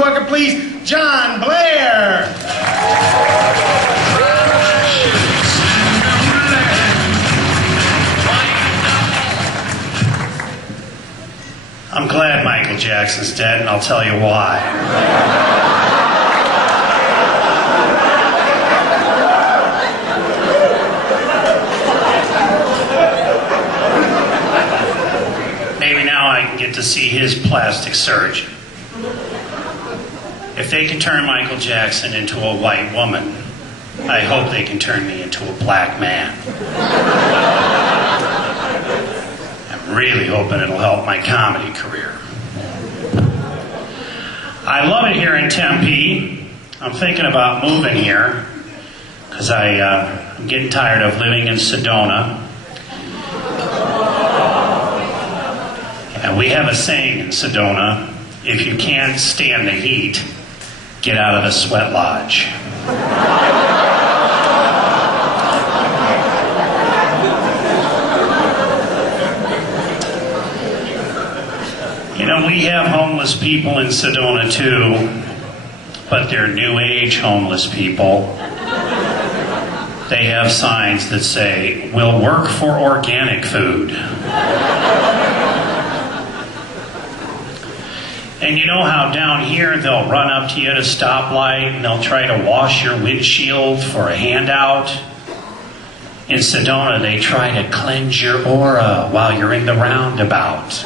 Welcome, please, John Blair. I'm glad Michael Jackson's dead, and I'll tell you why. Maybe now I can get to see his plastic surgeon. If they can turn Michael Jackson into a white woman, I hope they can turn me into a black man. I'm really hoping it'll help my comedy career. I love it here in Tempe. I'm thinking about moving here because I'm getting tired of living in Sedona. And we have a saying in Sedona, if you can't stand the heat, get out of the sweat lodge. You know, we have homeless people in Sedona too, but they're new age homeless people. They have signs that say, "We'll work for organic food." And you know how down here they'll run up to you at a stoplight and they'll try to wash your windshield for a handout? In Sedona, they try to cleanse your aura while you're in the roundabout.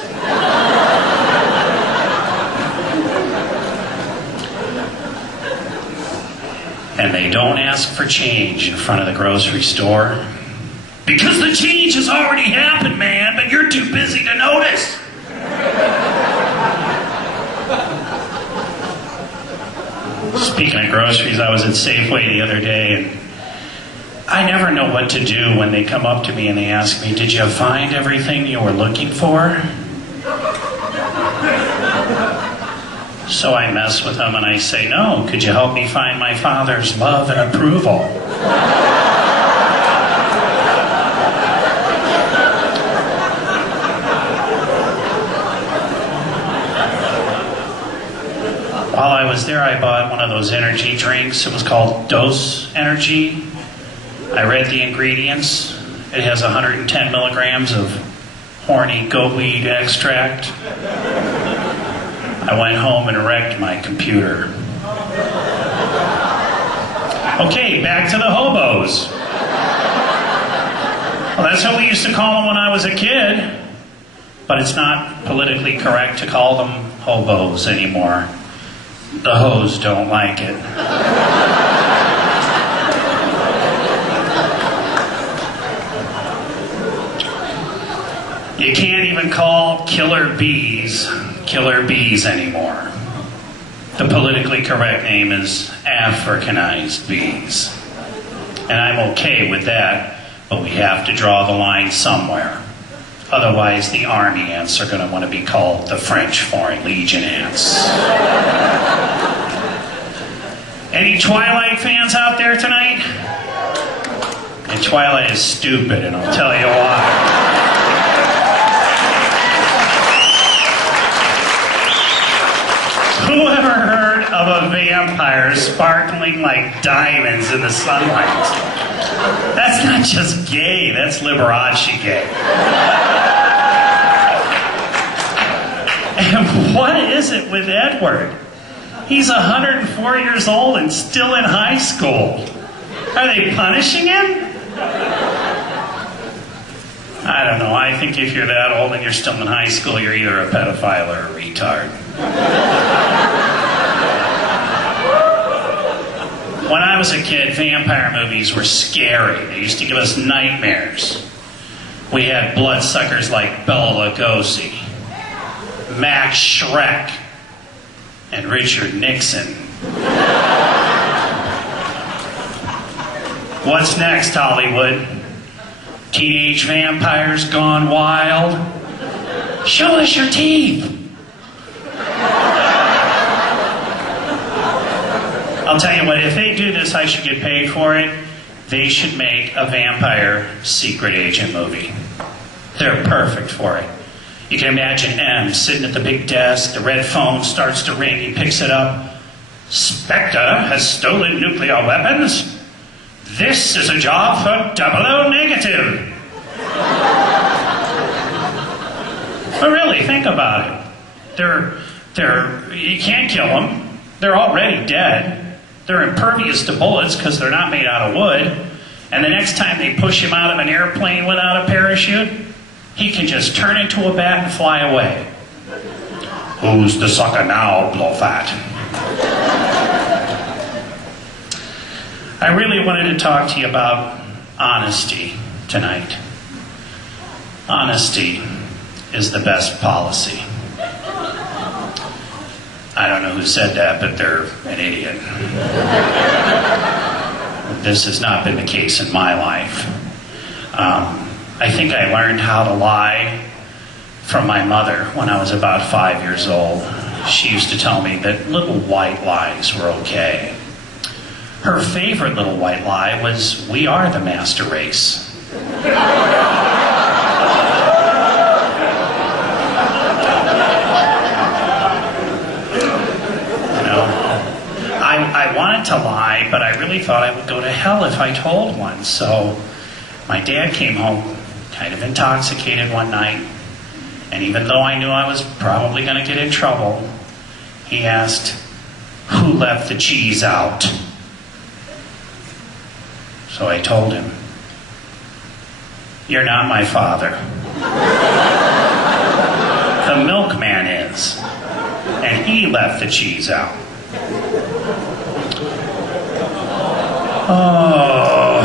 And they don't ask for change in front of the grocery store. Because the change has already happened, man, but you're too busy to notice. Speaking of groceries, I was at Safeway the other day, and I never know what to do when they come up to me and they ask me, "Did you find everything you were looking for?" So I mess with them and I say, "No, could you help me find my father's love and approval?" While I was there, I bought one of those energy drinks. It was called Dose Energy. I read the ingredients. It has 110 milligrams of horny goatweed extract. I went home and wrecked my computer. Okay, back to the hobos. Well, that's what we used to call them when I was a kid. But it's not politically correct to call them hobos anymore. The hoes don't like it. You can't even call killer bees anymore. The politically correct name is Africanized bees. And I'm okay with that, but we have to draw the line somewhere. Otherwise, the army ants are going to want to be called the French Foreign Legion ants. Any Twilight fans out there tonight? And Twilight is stupid, and I'll tell you why. Who ever heard of a vampire sparkling like diamonds in the sunlight? That's not just gay, that's Liberace gay. And what is it with Edward? He's 104 years old and still in high school. Are they punishing him? I don't know. I think if you're that old and you're still in high school, you're either a pedophile or a retard. When I was a kid, vampire movies were scary. They used to give us nightmares. We had bloodsuckers like Bela Lugosi, Max Schreck, and Richard Nixon. What's next, Hollywood? Teenage vampires gone wild? Show us your teeth! I'll tell you what, if they do this, I should get paid for it. They should make a vampire secret agent movie. They're perfect for it. You can imagine M sitting at the big desk, the red phone starts to ring, he picks it up. Spectre has stolen nuclear weapons. This is a job for 00 negative. But really, think about it. You can't kill them. They're already dead. They're impervious to bullets because they're not made out of wood. And the next time they push him out of an airplane without a parachute, he can just turn into a bat and fly away. Who's the sucker now, Blowfat? I really wanted to talk to you about honesty tonight. Honesty is the best policy. I don't know who said that, but they're an idiot. This has not been the case in my life. I think I learned how to lie from my mother when I was about 5 years old. She used to tell me that little white lies were okay. Her favorite little white lie was, we are the master race. I wanted to lie, but I really thought I would go to hell if I told one. So my dad came home kind of intoxicated one night, and even though I knew I was probably going to get in trouble, he asked, who left the cheese out? So I told him, you're not my father. The milkman is, and he left the cheese out. Oh,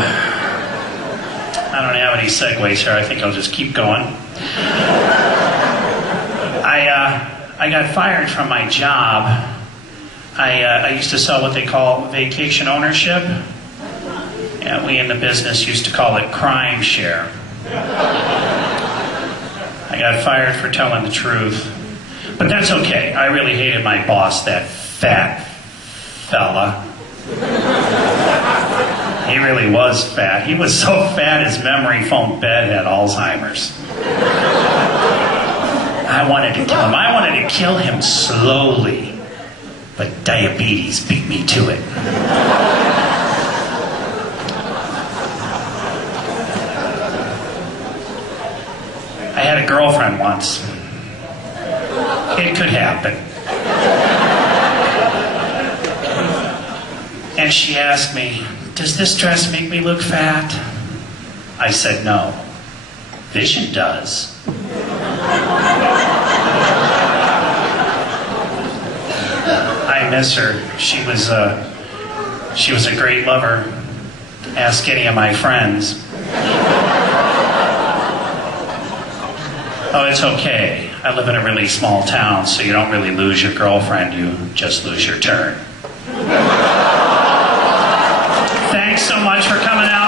I don't have any segues here. I think I'll just keep going. I got fired from my job. I used to sell what they call vacation ownership. Yeah, we in the business used to call it crime share. I got fired for telling the truth. But that's okay. I really hated my boss, that fat fella. He really was fat. He was so fat his memory foam bed had Alzheimer's. I wanted to kill him. I wanted to kill him slowly. But diabetes beat me to it. I had a girlfriend once. It could happen. And she asked me, does this dress make me look fat? I said, no. Vision does. I miss her. She was a great lover. Ask any of my friends. Oh, it's okay. I live in a really small town, so you don't really lose your girlfriend, you just lose your turn. Thanks so much for coming out.